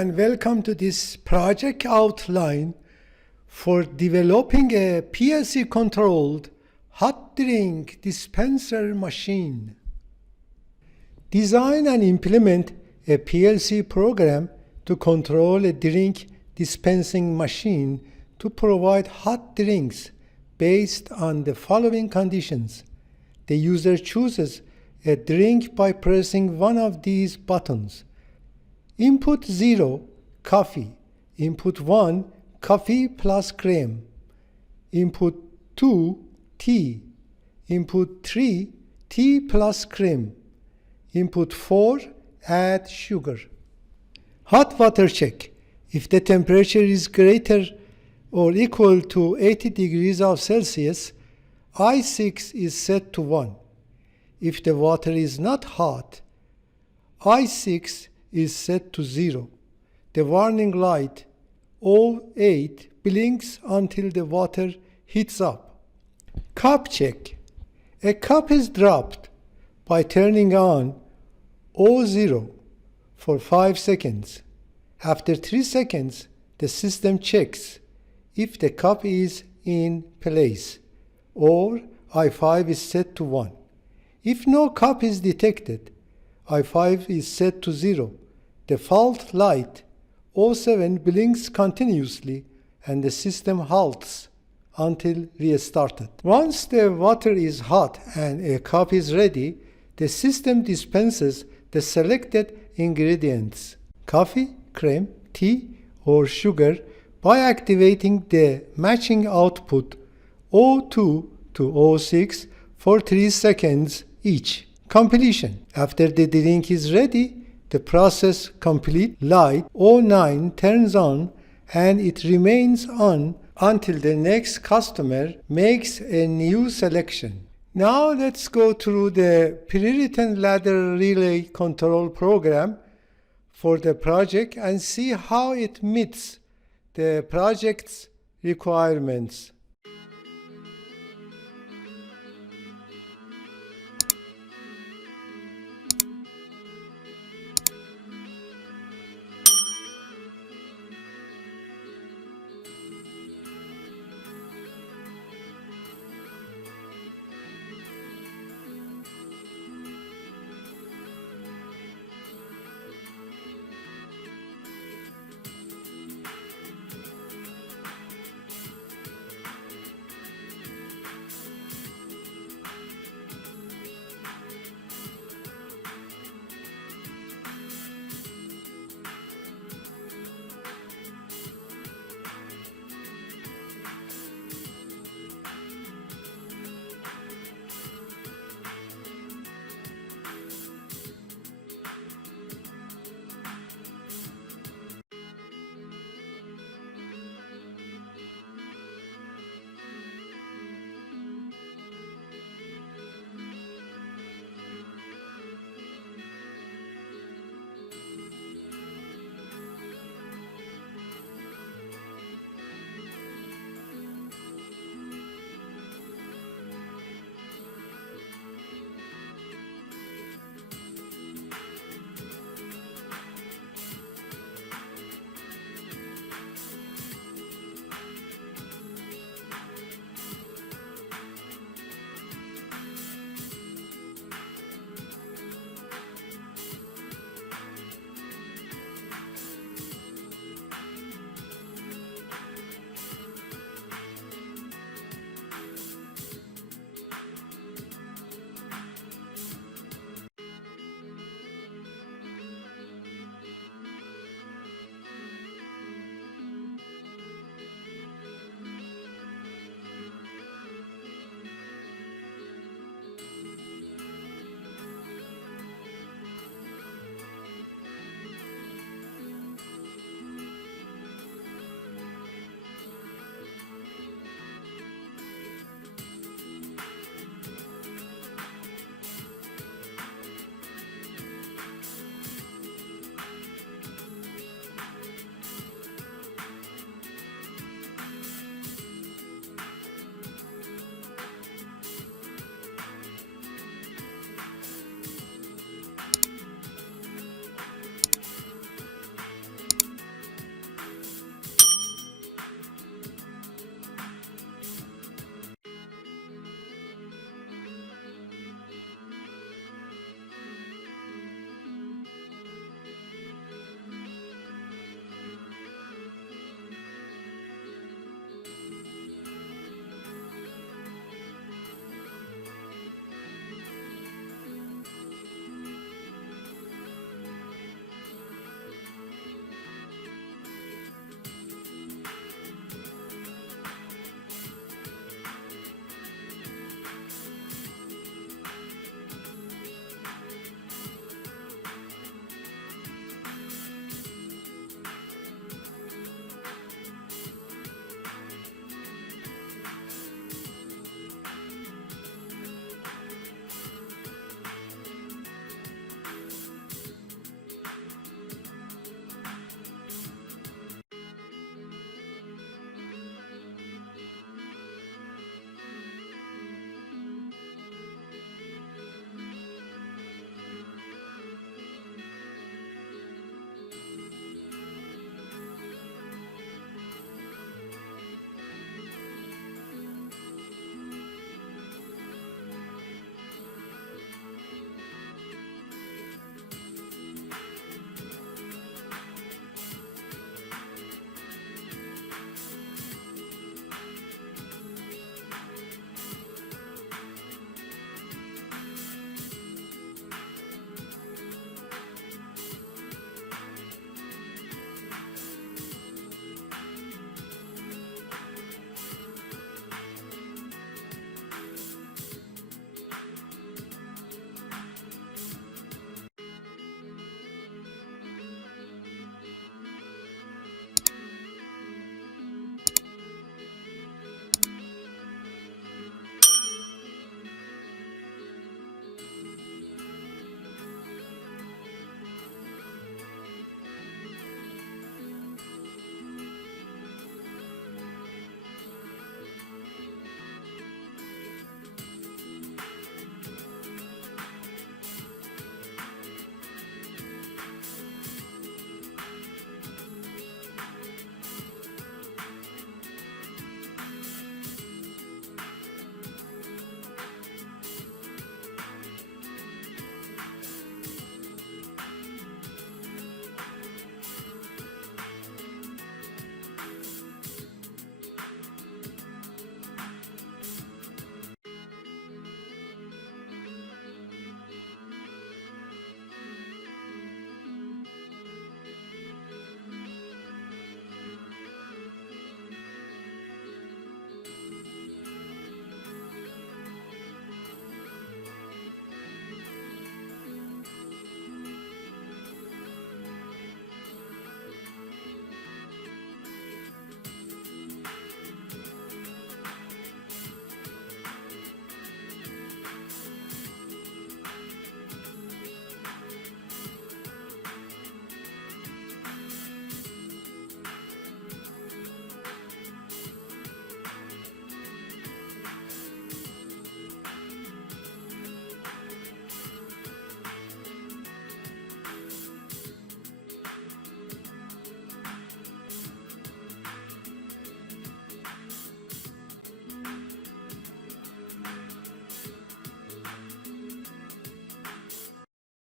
and welcome to this project outline for developing a PLC controlled hot drink dispenser machine. Design and implement a PLC program to control a drink dispensing machine to provide hot drinks based on the following conditions. The user chooses a drink by pressing one of these buttons. Input 0, coffee. Input 1, coffee plus cream. Input 2, tea. Input 3, tea plus cream. Input 4, add sugar. Hot water check. If the temperature is greater or equal to 80 degrees of Celsius, I6 is set to 1. If the water is not hot, I6 is set to 0. The warning light O8 blinks until the water heats up. Cup check. A cup is dropped by turning on O0 for 5 seconds. After 3 seconds, the system checks if the cup is in place or I5 is set to 1. If no cup is detected, I5 is set to 0. The fault light O7 blinks continuously and the system halts until restarted. Once the water is hot and a cup is ready, the system dispenses the selected ingredients, coffee, cream, tea, or sugar, by activating the matching output O2 to O6 for 3 seconds each. Completion. After the drink is ready, the process complete light O9 turns on and it remains on until the next customer makes a new selection. Now let's go through the pre-written ladder relay control program for the project and see how it meets the project's requirements.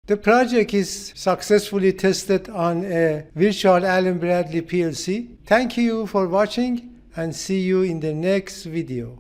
The project is successfully tested on a virtual Allen Bradley PLC. Thank you for watching and see you in the next video.